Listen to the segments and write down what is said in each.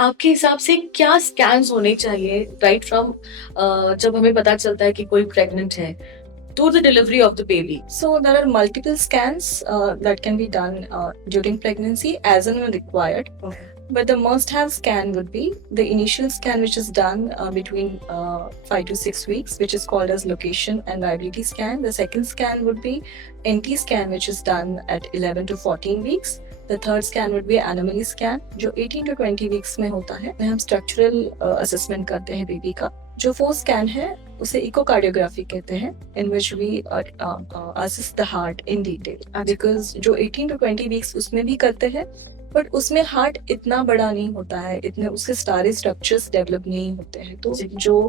आपके हिसाब से क्या स्कैन्स होने चाहिए राइट फ्रॉम जब हमें पता चलता है कि कोई प्रेग्नेंट है to the delivery of the baby? So there are multiple scans that can be done during pregnancy as and when required. Okay. But the must-have scan would be the initial scan, which is done between 5 to 6 weeks, which is called as location and viability scan. The second scan would be NT scan, which is done at 11 to 14 weeks. The third scan would be anomaly scan, जो 18 to 20 weeks में होता है. हम structural assessment करते हैं baby का. जो fourth scan है उसे इकोकार्डियोग्राफी कहते हैं, in which we assist the heart in detail. Because जो 18 to 20 वीक्स उसमें भी करते हैं, बट उसमें हार्ट इतना बड़ा नहीं होता है, इतने उसके सारे स्ट्रक्चर्स डेवलप नहीं होते हैं. तो जो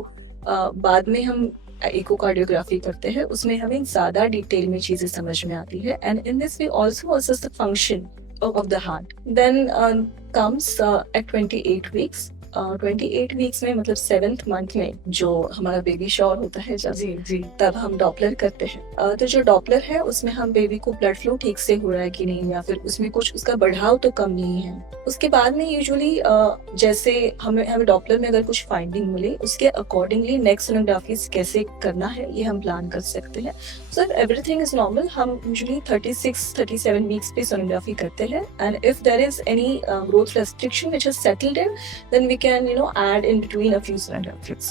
बाद में हम इकोकार्डियोग्राफी करते हैं उसमें हमें ज्यादा डिटेल में चीजें समझ में आती है. And in this we also assist the function of the heart. Then comes at 28 weeks. 28 weeks में मतलब 7th मंथ में जो हमारा बेबी श्योर होता है जब जी तब हम डॉपलर करते हैं. तो जो डॉपलर है उसमें हम बेबी को ब्लड फ्लो ठीक से हो रहा है कि नहीं, या फिर उसमें कुछ उसका बढ़ाव तो कम नहीं है. उसके बाद में यूजुअली जैसे हमें डॉपलर में अगर कुछ फाइंडिंग मिले उसके अकॉर्डिंगली नेक्स्ट सोनोग्राफी कैसे करना है ये हम प्लान कर सकते हैं. सो एवरीथिंग इज नॉर्मल हम यूजुअली 36-37 वीक्स पे सोनोग्राफी करते हैं. And if there is any growth restriction which has settled in, then we can add in between a few sonographies.